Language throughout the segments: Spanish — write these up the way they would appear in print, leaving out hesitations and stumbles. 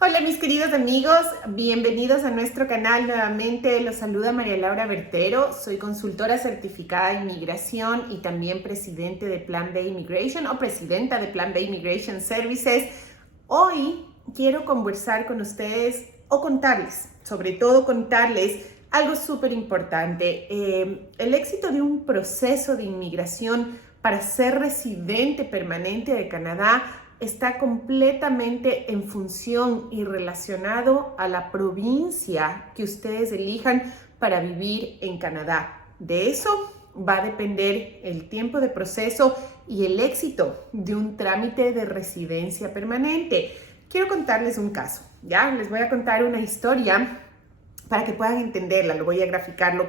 Hola mis queridos amigos, bienvenidos a nuestro canal nuevamente. Los saluda María Laura Bertero, soy consultora certificada de inmigración y también presidente de Plan B Immigration o presidenta de Plan B Immigration Services. Hoy quiero conversar con ustedes o contarles, sobre todo contarles algo súper importante. El éxito de un proceso de inmigración para ser residente permanente de Canadá está completamente en función y relacionado a la provincia que ustedes elijan para vivir en Canadá. De eso va a depender el tiempo de proceso y el éxito de un trámite de residencia permanente. Quiero contarles un caso, ¿ya? Les voy a contar una historia para que puedan entenderla. Lo voy a graficar lo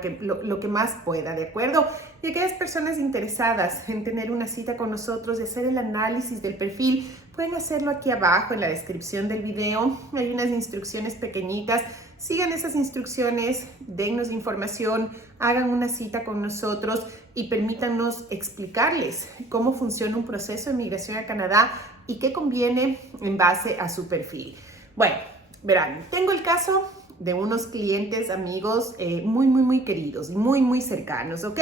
que más pueda, ¿de acuerdo? Y aquellas personas interesadas en tener una cita con nosotros y hacer el análisis del perfil, pueden hacerlo aquí abajo en la descripción del video. Hay unas instrucciones pequeñitas. Sigan esas instrucciones, dennos información, hagan una cita con nosotros y permítanos explicarles cómo funciona un proceso de migración a Canadá y qué conviene en base a su perfil. Bueno, verán, tengo el caso de unos clientes, amigos muy queridos y muy cercanos, ¿ok?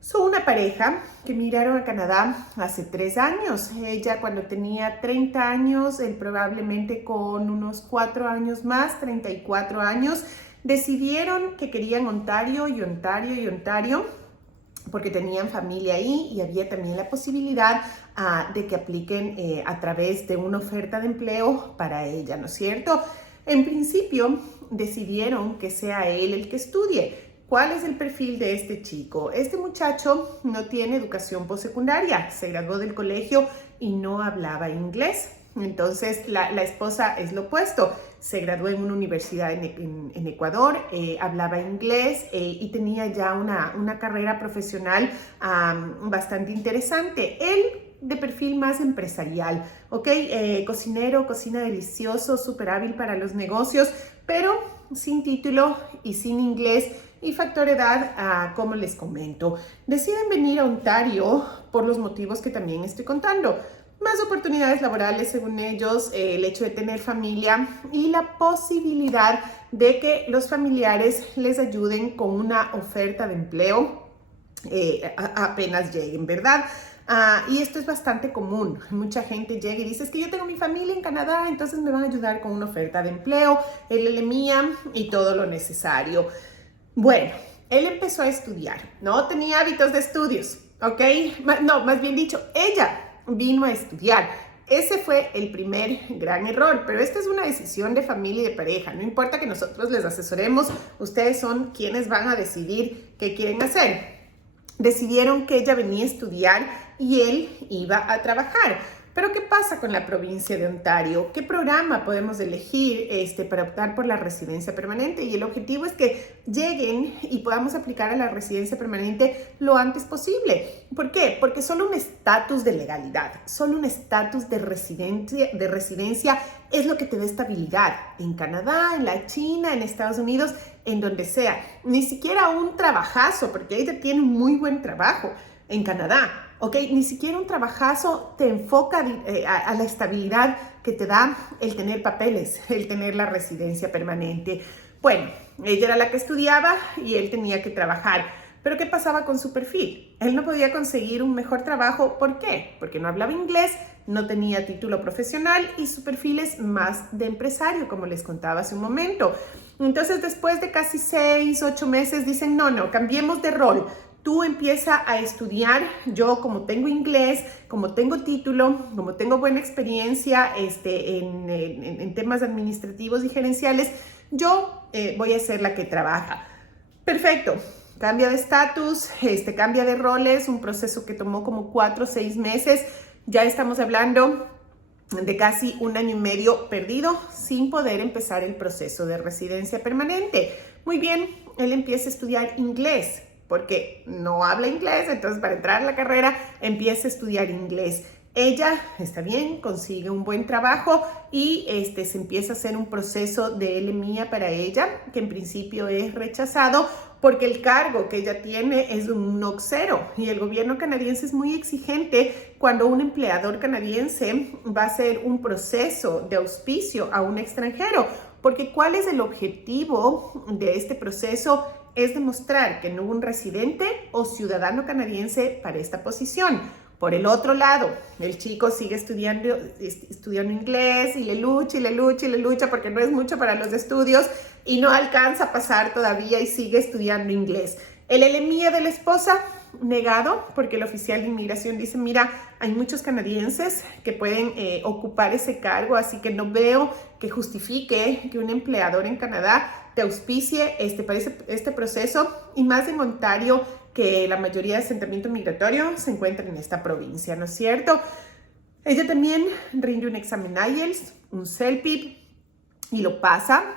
Son una pareja que migraron a Canadá hace 3 años. Ella cuando tenía 30 años, él probablemente con unos 4 años más, 34 años, decidieron que querían Ontario, porque tenían familia ahí y había también la posibilidad de que apliquen a través de una oferta de empleo para ella, ¿no es cierto? En principio decidieron que sea él el que estudie. ¿Cuál es el perfil de este chico? Este muchacho no tiene educación postsecundaria, se graduó del colegio y no hablaba inglés. Entonces la esposa es lo opuesto, se graduó en una universidad en Ecuador, hablaba inglés y tenía ya una carrera profesional bastante interesante. Él de perfil más empresarial, ¿ok? Cocinero, cocina delicioso, súper hábil para los negocios, pero sin título y sin inglés y factor edad, como les comento. Deciden venir a Ontario por los motivos que también estoy contando. Más oportunidades laborales según ellos, el hecho de tener familia y la posibilidad de que los familiares les ayuden con una oferta de empleo apenas lleguen, ¿verdad? Y esto es bastante común. Mucha gente llega y dice, es que yo tengo mi familia en Canadá, entonces me van a ayudar con una oferta de empleo, el LMIA y todo lo necesario. Bueno, él empezó a estudiar, no tenía hábitos de estudios, ¿ok? No, más bien dicho, ella vino a estudiar. Ese fue el primer gran error, pero esta es una decisión de familia y de pareja. No importa que nosotros les asesoremos, ustedes son quienes van a decidir qué quieren hacer. Decidieron que ella venía a estudiar y él iba a trabajar. Pero ¿qué pasa con la provincia de Ontario? ¿Qué programa podemos elegir para optar por la residencia permanente? Y el objetivo es que lleguen y podamos aplicar a la residencia permanente lo antes posible. ¿Por qué? Porque solo un estatus de legalidad, solo un estatus de residencia es lo que te da estabilidad en Canadá, en la China, en Estados Unidos, en donde sea. Ni siquiera un trabajazo, porque ella tiene un muy buen trabajo en Canadá. ¿Ok? Ni siquiera un trabajazo te enfoca a la estabilidad que te da el tener papeles, el tener la residencia permanente. Bueno, ella era la que estudiaba y él tenía que trabajar. Pero ¿qué pasaba con su perfil? Él no podía conseguir un mejor trabajo. ¿Por qué? Porque no hablaba inglés, no tenía título profesional y su perfil es más de empresario, como les contaba hace un momento. Entonces, después de casi 6, 8 meses, dicen, no, cambiemos de rol. Tú empieza a estudiar. Yo, como tengo inglés, como tengo título, como tengo buena experiencia en temas administrativos y gerenciales, yo voy a ser la que trabaja. Perfecto. Cambia de estatus, cambia de roles, un proceso que tomó como 4 o 6 meses. Ya estamos hablando de casi 1 año y medio perdido sin poder empezar el proceso de residencia permanente. Muy bien, él empieza a estudiar inglés, porque no habla inglés, entonces para entrar a la carrera empieza a estudiar inglés. Ella, está bien, consigue un buen trabajo y se empieza a hacer un proceso de LMIA para ella, que en principio es rechazado porque el cargo que ella tiene es un NOC 0 y el gobierno canadiense es muy exigente cuando un empleador canadiense va a hacer un proceso de auspicio a un extranjero, porque ¿cuál es el objetivo de este proceso? Es demostrar que no hubo un residente o ciudadano canadiense para esta posición. Por el otro lado, el chico sigue estudiando inglés y le lucha y le lucha y le lucha porque no es mucho para los estudios y no alcanza a pasar todavía y sigue estudiando inglés. El LMIA de la esposa, negado, porque el oficial de inmigración dice, mira, hay muchos canadienses que pueden ocupar ese cargo, así que no veo que justifique que un empleador en Canadá te auspicie este proceso, y más en Ontario, que la mayoría de asentamiento migratorio se encuentra en esta provincia, ¿no es cierto? Ella también rinde un examen IELTS, un CELPIP, y lo pasa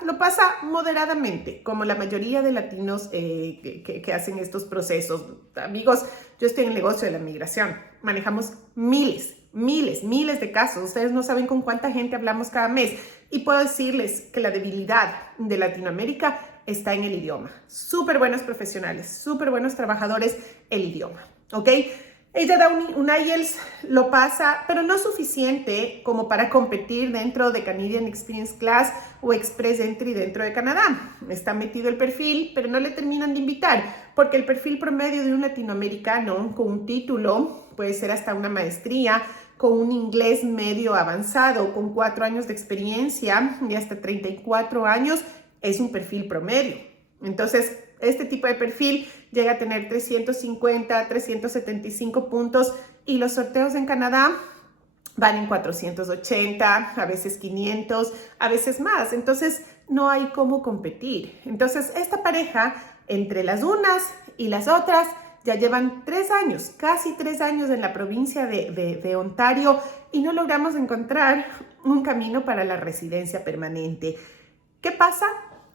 moderadamente, como la mayoría de latinos que hacen estos procesos. Amigos, yo estoy en el negocio de la migración, manejamos miles de casos. Ustedes no saben con cuánta gente hablamos cada mes, y puedo decirles que la debilidad de Latinoamérica está en el idioma. Súper buenos profesionales, súper buenos trabajadores, el idioma, ¿ok? Ella da un IELTS, lo pasa, pero no suficiente como para competir dentro de Canadian Experience Class o Express Entry dentro de Canadá. Está metido el perfil, pero no le terminan de invitar, porque el perfil promedio de un latinoamericano con un título, puede ser hasta una maestría, con un inglés medio avanzado, con 4 años de experiencia y hasta 34 años, es un perfil promedio. Entonces, este tipo de perfil llega a tener 350, 375 puntos, y los sorteos en Canadá van en 480, a veces 500, a veces más. Entonces, no hay cómo competir. Entonces, esta pareja, entre las unas y las otras, ya llevan 3 años, casi 3 años en la provincia de Ontario, y no logramos encontrar un camino para la residencia permanente. ¿Qué pasa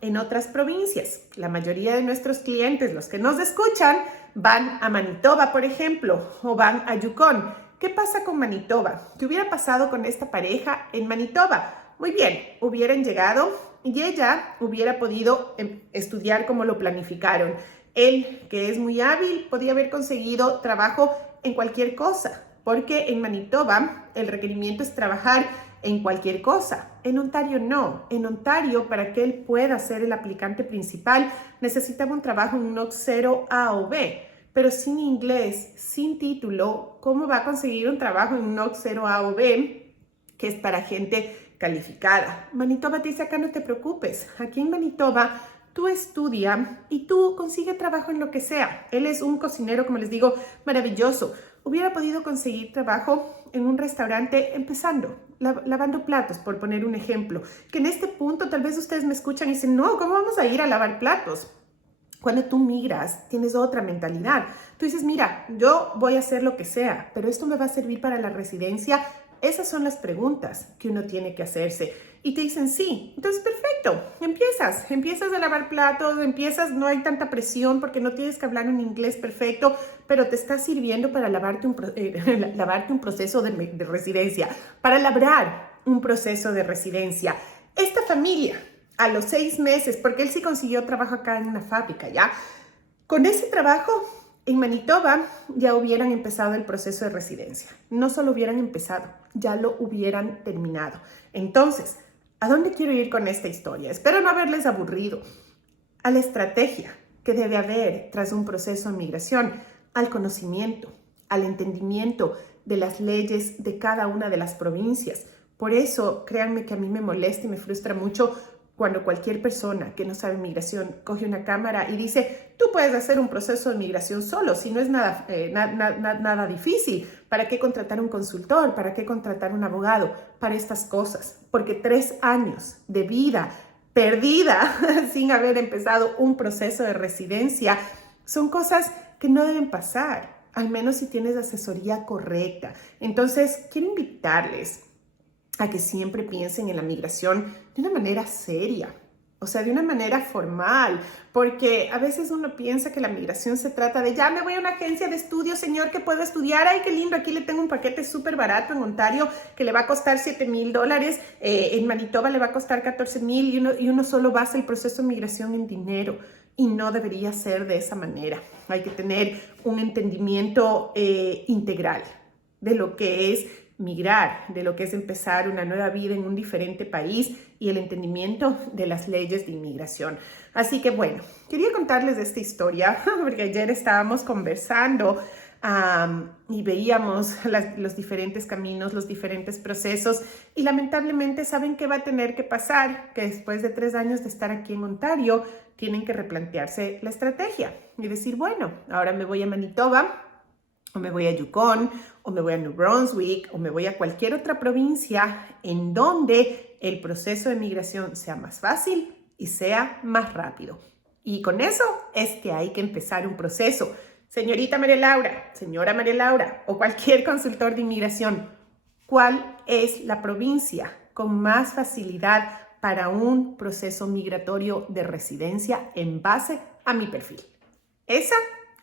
en otras provincias? La mayoría de nuestros clientes, los que nos escuchan, van a Manitoba, por ejemplo, o van a Yukon. ¿Qué pasa con Manitoba? ¿Qué hubiera pasado con esta pareja en Manitoba? Muy bien, hubieran llegado y ella hubiera podido estudiar como lo planificaron. Él, que es muy hábil, podía haber conseguido trabajo en cualquier cosa, porque en Manitoba el requerimiento es trabajar en cualquier cosa. En Ontario no. En Ontario, para que él pueda ser el aplicante principal, necesitaba un trabajo en un NOC 0 A o B. Pero sin inglés, sin título, ¿cómo va a conseguir un trabajo en un NOC 0 A o B, que es para gente calificada? Manitoba te dice, acá no te preocupes. Aquí en Manitoba tú estudia y tú consigue trabajo en lo que sea. Él es un cocinero, como les digo, maravilloso. Hubiera podido conseguir trabajo en un restaurante empezando, lavando platos, por poner un ejemplo. Que en este punto tal vez ustedes me escuchan y dicen, no, ¿cómo vamos a ir a lavar platos? Cuando tú migras, tienes otra mentalidad. Tú dices, mira, yo voy a hacer lo que sea, pero esto me va a servir para la residencia. Esas son las preguntas que uno tiene que hacerse. Y te dicen sí. Entonces, perfecto. Empiezas a lavar platos, no hay tanta presión porque no tienes que hablar un inglés perfecto, pero te está sirviendo para lavarte un proceso de residencia, para labrar un proceso de residencia. Esta familia, a los 6 meses, porque él sí consiguió trabajo acá en una fábrica, ¿ya? Con ese trabajo, en Manitoba ya hubieran empezado el proceso de residencia. No solo hubieran empezado, ya lo hubieran terminado. Entonces, ¿a dónde quiero ir con esta historia? Espero no haberles aburrido. A la estrategia que debe haber tras un proceso de migración, al conocimiento, al entendimiento de las leyes de cada una de las provincias. Por eso, créanme que a mí me molesta y me frustra mucho cuando cualquier persona que no sabe migración coge una cámara y dice, tú puedes hacer un proceso de migración solo, si no es nada difícil. ¿Para qué contratar un consultor? ¿Para qué contratar un abogado? Para estas cosas. Porque 3 años de vida perdida sin haber empezado un proceso de residencia son cosas que no deben pasar, al menos si tienes asesoría correcta. Entonces, quiero invitarles a que siempre piensen en la migración de una manera seria, o sea, de una manera formal, porque a veces uno piensa que la migración se trata de, ya me voy a una agencia de estudio, señor, que puedo estudiar, ay, qué lindo, aquí le tengo un paquete súper barato en Ontario que le va a costar $7,000, en Manitoba le va a costar $14,000 y uno solo basa el proceso de migración en dinero. y no debería ser de esa manera. Hay que tener un entendimiento integral de lo que es migrar, de lo que es empezar una nueva vida en un diferente país y el entendimiento de las leyes de inmigración. Así que bueno, quería contarles esta historia porque ayer estábamos conversando y veíamos los diferentes caminos, los diferentes procesos y lamentablemente saben qué va a tener que pasar, que después de 3 años de estar aquí en Ontario tienen que replantearse la estrategia y decir, bueno, ahora me voy a Manitoba, o me voy a Yukon, o me voy a New Brunswick, o me voy a cualquier otra provincia en donde el proceso de migración sea más fácil y sea más rápido. Y con eso es que hay que empezar un proceso. Señorita María Laura, señora María Laura, o cualquier consultor de inmigración, ¿cuál es la provincia con más facilidad para un proceso migratorio de residencia en base a mi perfil? Esa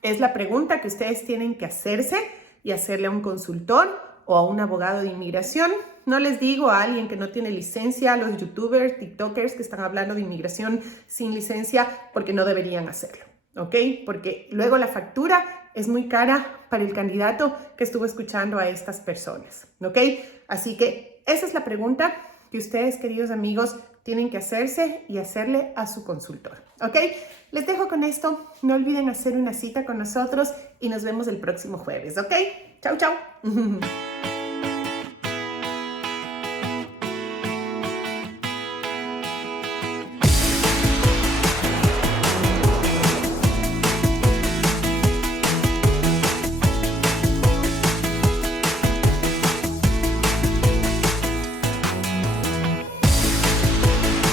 es la pregunta que ustedes tienen que hacerse y hacerle a un consultor o a un abogado de inmigración. No les digo a alguien que no tiene licencia, a los youtubers, tiktokers que están hablando de inmigración sin licencia, porque no deberían hacerlo, ¿ok? Porque luego la factura es muy cara para el candidato que estuvo escuchando a estas personas, ¿ok? Así que esa es la pregunta que ustedes, queridos amigos, tienen que hacerse y hacerle a su consultor, ¿ok? Les dejo con esto. No olviden hacer una cita con nosotros y nos vemos el próximo jueves, ¿ok? Chau, chau.